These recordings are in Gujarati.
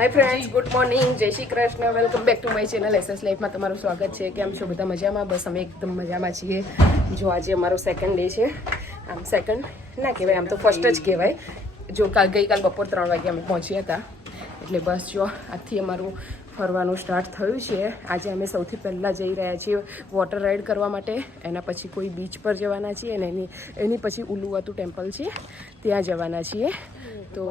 હાય ફ્રેન્ડ્સ, ગુડ મોર્નિંગ, જય Shri Krishna, welcome back to my channel SS લાઈફમાં તમારું સ્વાગત છે. કેમ છો બધા? મજામાં? બસ અમે એકદમ મજામાં છીએ. જો આજે અમારો સેકન્ડ ડે છે. આમ સેકન્ડ ના કહેવાય, આમ તો ફર્સ્ટ જ કહેવાય. જો ગઈકાલ બપોર 3 વાગે અમે પહોંચ્યા હતા. એટલે બસ જો આજથી અમારું ફરવાનું સ્ટાર્ટ થયું છે. આજે અમે સૌથી પહેલાં જઈ રહ્યા છીએ વોટર રાઈડ કરવા માટે. એના પછી કોઈ બીચ પર જવાના છીએ અને એની પછી ઉલુવાતુ ટેમ્પલ છે ત્યાં જવાના છીએ. તો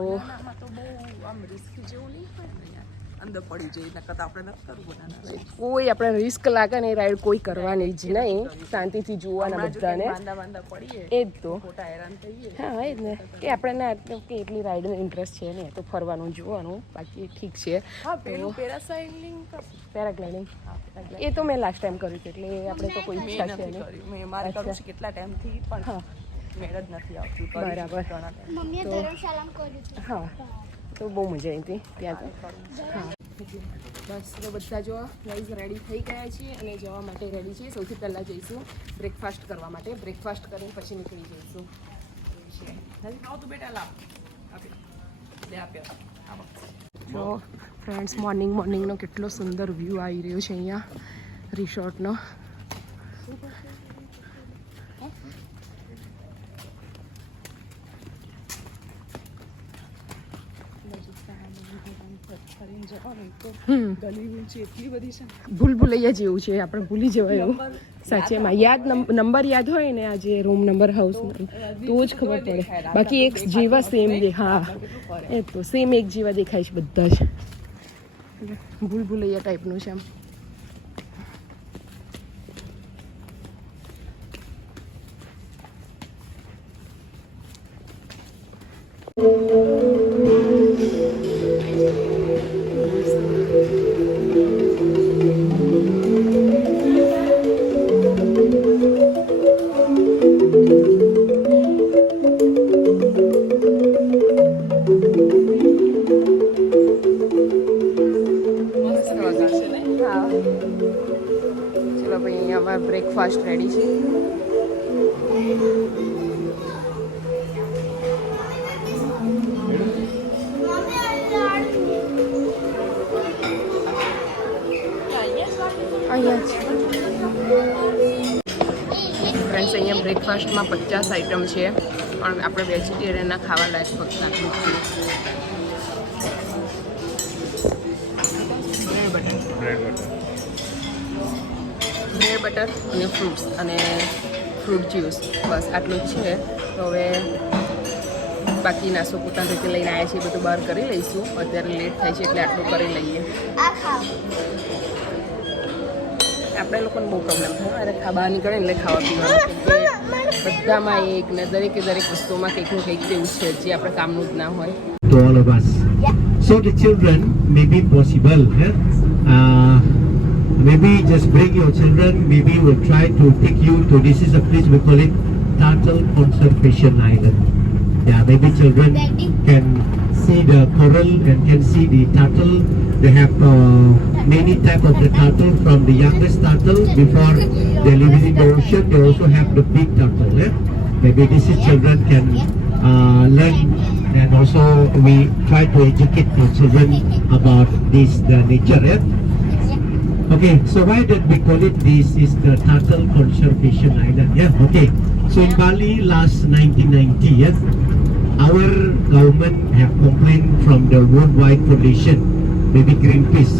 કોઈ આપણે રિસ્ક લાગે ને એ રાઈડ કોઈ કરવાની જ નહીં, શાંતિથી જોવાના બધાને. એ જ તો હા, એ જ ને કે આપણને કે એટલી રાઈડનો ઇન્ટરેસ્ટ છે ને, તો ફરવાનું જોવાનું, બાકી ઠીક છે. પેરાગ્લાઇડિંગ એ તો મેં લાસ્ટ ટાઈમ કર્યું હતું, એટલે આપણે તો કોઈ ઈચ્છા છે નહીં. કેટલા ટાઈમથી પણ મેળ જ નથી આવતું. બરાબર. હા, તો બહુ મજા આવી હતી ત્યાં તો. હા, બસ તો બધા જો ગાઈઝ રેડી થઈ ગયા છીએ અને જવા માટે રેડી છીએ. સૌથી પહેલાં જઈશું બ્રેકફાસ્ટ કરવા માટે. બ્રેકફાસ્ટ કરીને પછી નીકળી જઈશું. જો ફ્રેન્ડ્સ, મોર્નિંગનો કેટલો સુંદર વ્યૂ આવી રહ્યો છે અહીંયા રિસોર્ટનો. ભૂલભુલૈયા જેવું છે, આપણે ભૂલી જવાય એવું. સાચેમાં યાદ નંબર યાદ હોય ને, આજે રૂમ નંબર હાઉસ તો જ ખબર પડે. બાકી એક જેવા સેમ હા, એ તો સેમ એક જેવા દેખાય છે બધા જ. ભૂલભુલૈયા ટાઈપનું છે આમ. ચલો ભાઈ, અમારો બ્રેકફાસ્ટ રેડી છે. ફ્રેન્ડ્સ, અહીંયા બ્રેકફાસ્ટમાં 50 આઈટમ છે, પણ આપણે વેજીટેરિયનના ખાવા લાયક ફક્ત આટલું જ છે. બ્રેડ બટર અને ફ્રૂટ્સ અને ફ્રૂટ જ્યુસ, બસ આટલું જ છે. તો હવે બાકી નાસ્તો પોતાની રીતે લઈને આવ્યા છીએ, બધું બહાર કરી લઈશું. અત્યારે લેટ થાય છે એટલે આટલું કરી લઈએ. આપણે લોકોને બહુ પ્રોબ્લેમ થાય અરે બહાર નીકળે એટલે ખાવા પીવાનું, બધામાં એક ને દરેક વસ્તુમાં કંઈકનું કંઈક એવું છે જે આપણે કામનું જ ના હોય. To all of us. So the children may be possible. Maybe just bring your children. Maybe we'll try to take you to. This is a place we call it Turtle Conservation Island. Yeah, maybe children can see the coral and can see the turtle. They have many type of the turtle, from the youngest turtle before they live in the ocean. They also have the big turtle. Maybe this is children can learn, and also we try to educate the children about this the nature. Okay, so why did we call it this is the Turtle Conservation Island? Yeah, okay. So in Bali last 1990, our government have complained from the Worldwide Foundation, maybe Greenpeace.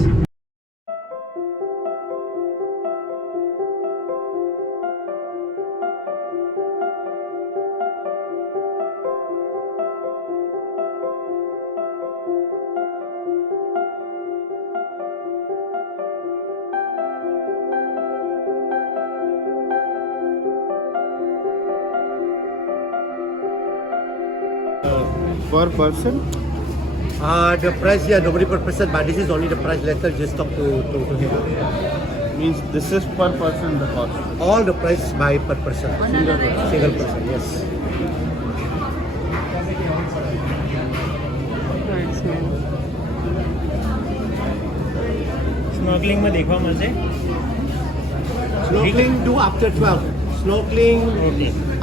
Per person? The price, yeah, nobody per person, but this is only the price. Later, just talk to him. Means this is per person the cost. All the price by per person. Single person, yes. Snorkelling में देखवा मुझे. Snorkeling do after 12. Snorkeling,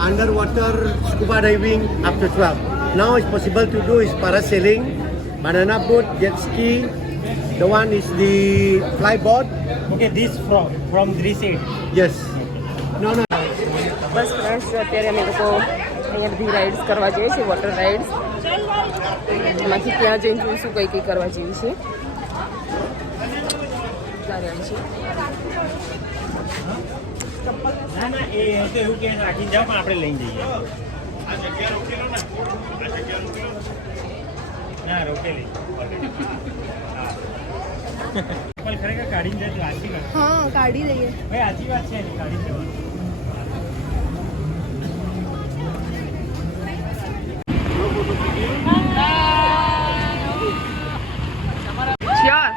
underwater, scuba diving after 12. Now it's possible to do is parasailing banana boat, jet ski. The one is the flyboard. Okay, this from this side. Yes. No, no. Bus friends અત્યારે અમે લોકો અહીંયા બધી રાઇડ્સ કરવા જઈએ છીએ, વોટર રાઇડ્સ. એમાંથી ત્યાં જઈને જોઈશું કઈ કઈ કરવા જેવી છે. ચાલે છે. ના ના એ તો એવું કે રાખીને જાઓ પણ આપણે લઈને જઈએ. ના રોકેલી. પણ ખરેખર કાઢીને જાય તો આછી વાત. હા કાઢી દઈએ. ભાઈ આછી વાત છે એની કાઢી જવાની. શ્યોર.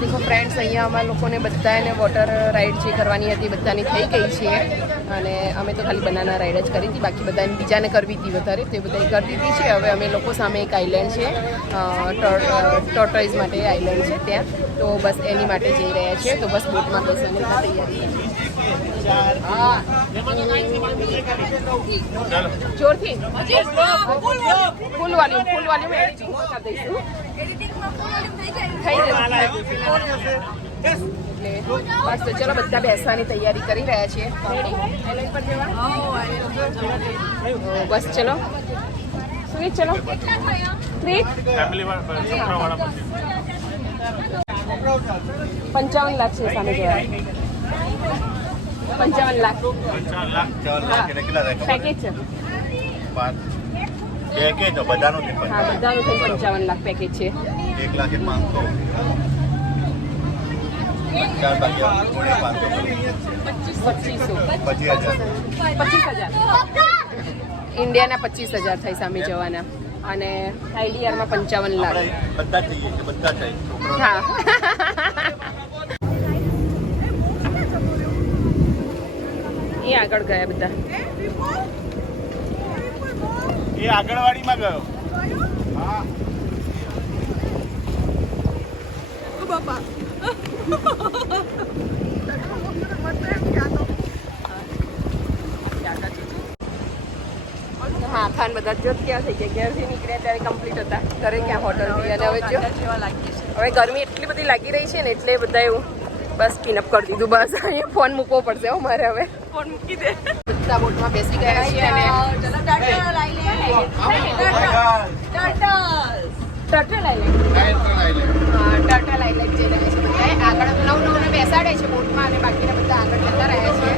દેખો ફ્રેન્ડ્સ, અહીંયા અમારા લોકોને બધાને વોટર રાઇડ જે કરવાની હતી બધાની થઈ ગઈ છે. અને અમે તો ખાલી બનાના રાઇડ જ કરી હતી, બાકી બધાને બીજાને કરવી હતી વધારે, તો એ બધાએ કરી દીધી છે. હવે અમે લોકો સામે એક આઇલેન્ડ છે, ટોર્ટોઇઝ માટે આઇલેન્ડ છે ત્યાં, તો બસ એની માટે જઈ રહ્યા છે. તો બસ બોટમાં બેસવાની તૈયારી. જોરથી ફૂલ વોલ્યુમ એડિટિંગ કરી દઈશું. થઈ જશે. બસ તો ચલો બધા બેસવાની તૈયારી કરી રહ્યા છીએ. રેડી આઇલેન્ડ પર જવા? બસ ચલો સુમિત, ચલો. ફેમિલી વાળા 55 લાખ છે સામે જવા. 55 લાખ પેકેજ છે. પેકેજ તો બધાનું છે. હા, બધાનું થઈ 55 લાખ પેકેજ છે. 1,500,000 ઇન્ડિયાના 25,000 થાય સામે જવાના, અને આઈડીઆરમાં 55 લાખ. બધા જઈએ છે, બધા જાય. હા. એ આગળ ગયા બધા. એ આગળવાડીમાં ગયો. હા. બાપા હા, ખાન બધા જો ક્યાં થઈ ગયા, ઘેરથી નીકળ્યા ત્યારે કમ્પ્લીટ હતા, ઘરે ક્યાં હોટલથી. અને હવે જો જેવા લાગીએ છે. હવે ગરમી એટલી બધી લાગી રહી છે ને, એટલે બધા એવું બસ પીનઅપ કરી દીધું. બસ અહીંયા ફોન મૂકવો પડશે હો મારે હવે. ફોન મૂકી દે. બધા બોટમાં બેસી ગયા છીએ અને ચલો ટાટા લઈ લે. Tata turtle island. હા, ટર્ટલ આઈલેન્ડ જઈ રહ્યા છે બધા. આગળ 9 ને બેસાડે છે બોટમાં, અને બાકીના બધા આગળ જતા રહ્યા છે.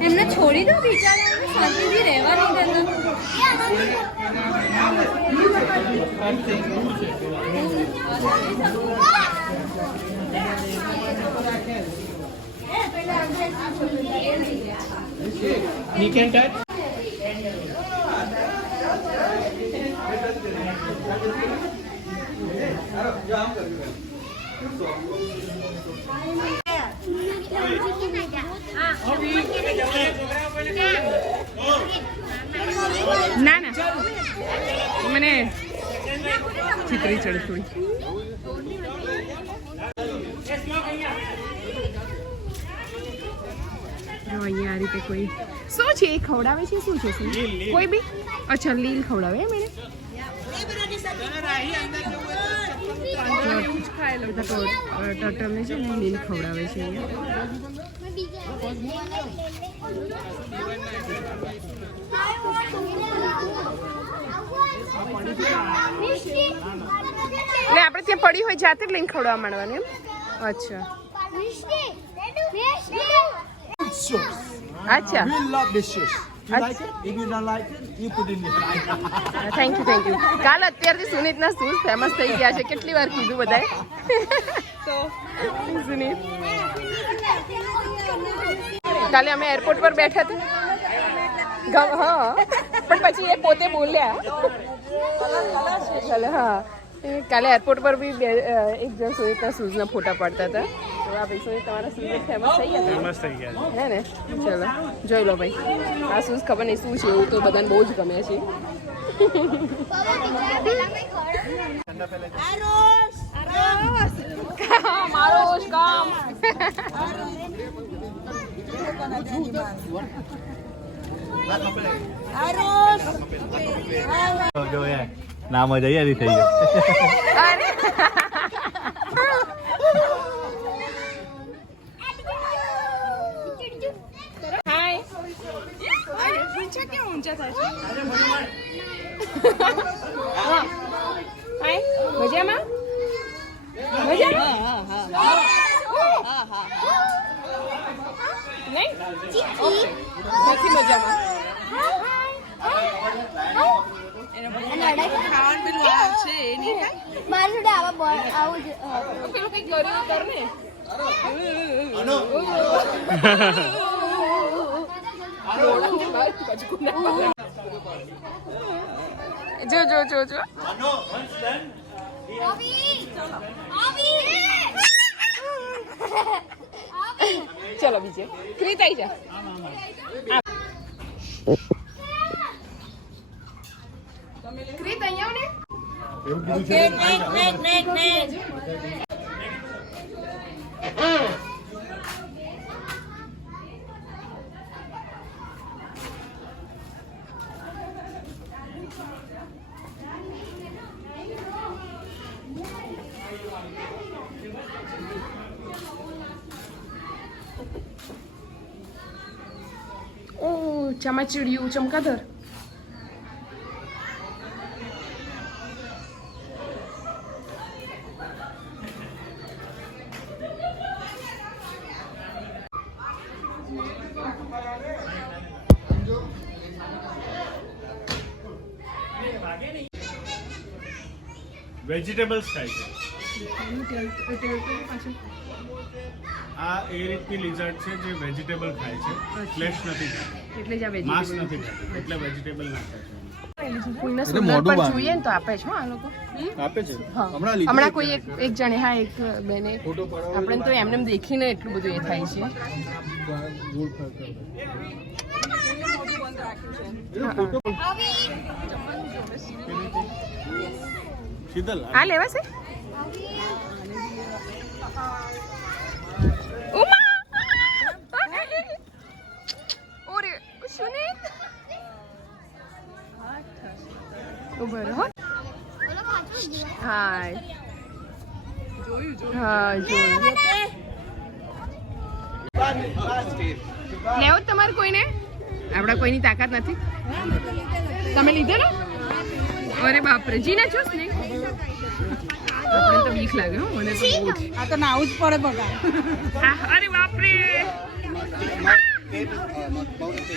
એમને છોડી દો બિચારાને શાંતિથી રહેવા નહીં દેતા. You can touch. ના ના મને ચિત્રી ચડે થોડી. જો અહીંયા આ રીતે કોઈ શું છે એ ખવડાવે છે શું છે શું કોઈ બી અચ્છા લીલ ખવડાવે એમ એને ટર્ટલને છે ને લીલ ખવડાવે છે એટલે આપણે ત્યાં પડી હોય જાતે જ લઈને ખવડાવવા માંડવાનું એમ. અચ્છા અચ્છા We love this shoes. You like it? If you don't like it, you put it in your bag. Thank you કાલ અત્યારથી સુનીતના શૂઝ ફેમસ થઈ ગયા છે કેટલી વાર કીધું બધાએ તો સુનીત કાલે અમે એરપોર્ટ પર બેઠા હતા હા પણ પછી એ પોતે બોલ્યા ચાલો હા કાલે એરપોર્ટ પર બી એક જણ સુનીતના શૂઝના ફોટા પાડતા હતા તો આ ભાઈ સુનીત તમારા શૂઝ ફેમસ થઈ ગયા મસ્ત થઈ ગયા હે ને ચલો જોઈ લો ભાઈ આ શૂઝ ખબર નહીં શું છે એવું તો બધાને બહુ જ ગમે છે મારો કામ જો યાર નામ જ તૈયારી થઈ ગયો હાય ઊંચા કેમ ઊંચા થાય છે હાય મજામાં નહીં નથી મજામાં મારી જોડે આવું પેલું કઈ કર્યું કર ને જો જો જો જો ચલો બીજે ક્રીત આવી જા ક્રીત અહીંયા ને ઓ ચમાચીડિયું ચમકાદર વેજીટેબલ્સ ખાય છે આ એ રીતની લિઝર્ડ છે જે વેજીટેબલ ખાય છે ફ્લેશ નથી ખાતી એટલે જ આ માંસ વેજીટેબલ નથી ખાતી એટલે વેજીટેબલ ના ખાય છે કોઈના સુંદર પર જોઈએ ને તો આપે છે હો આ લોકો આપે છે હા હમણાં કોઈ એક જણે હા એક બેને આપણે તો એમને દેખીને એટલું બધું એ થાય છે શીતલ આ લેવા છે ઓરે સુનીત ઉભો રહો હાય હા જોયું લેવો જ તમારે કોઈને? આપડા કોઈની તાકાત નથી. તમે લીધેલો? અરે બાપરે, જીના છો ને? આપણે તો બીક લાગે હો, મને તો બહુ જ. આ તો નાવું જ પડે બગા. અરે બાપરે,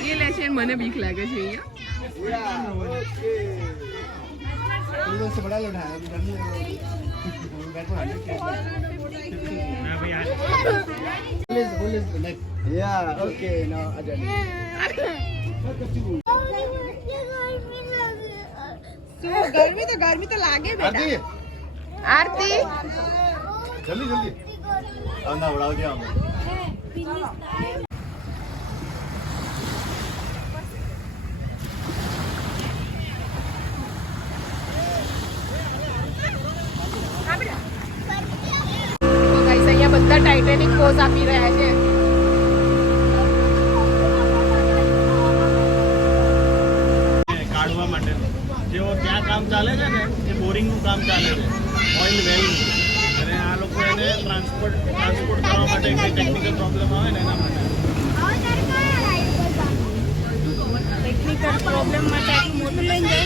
એ લે છે, મને બીક લાગે છે અહીંયા. Yeah, okay, now Ajay. ગરમી તો લાગે બેટા. આરતી, જલ્દી જલ્દી ના ઉડાવજે આમ. તો ગાઈસ અહીંયા બધા ટાઇટેનિક પોઝ આપી રહ્યા છે. કાઢવા માટે જેઓ ત્યાં કામ ચાલે છે ને એ બોરિંગનું કામ ચાલે છે, ઓઇલ વેલિંગ, અને આ લોકો એને ટ્રાન્સપોર્ટ કરવા માટે કંઈ ટેકનિકલ પ્રોબ્લેમ આવે ને એના માટે. ટેકનિકલ પ્રોબ્લેમ માટે આટલું મોટું લઈને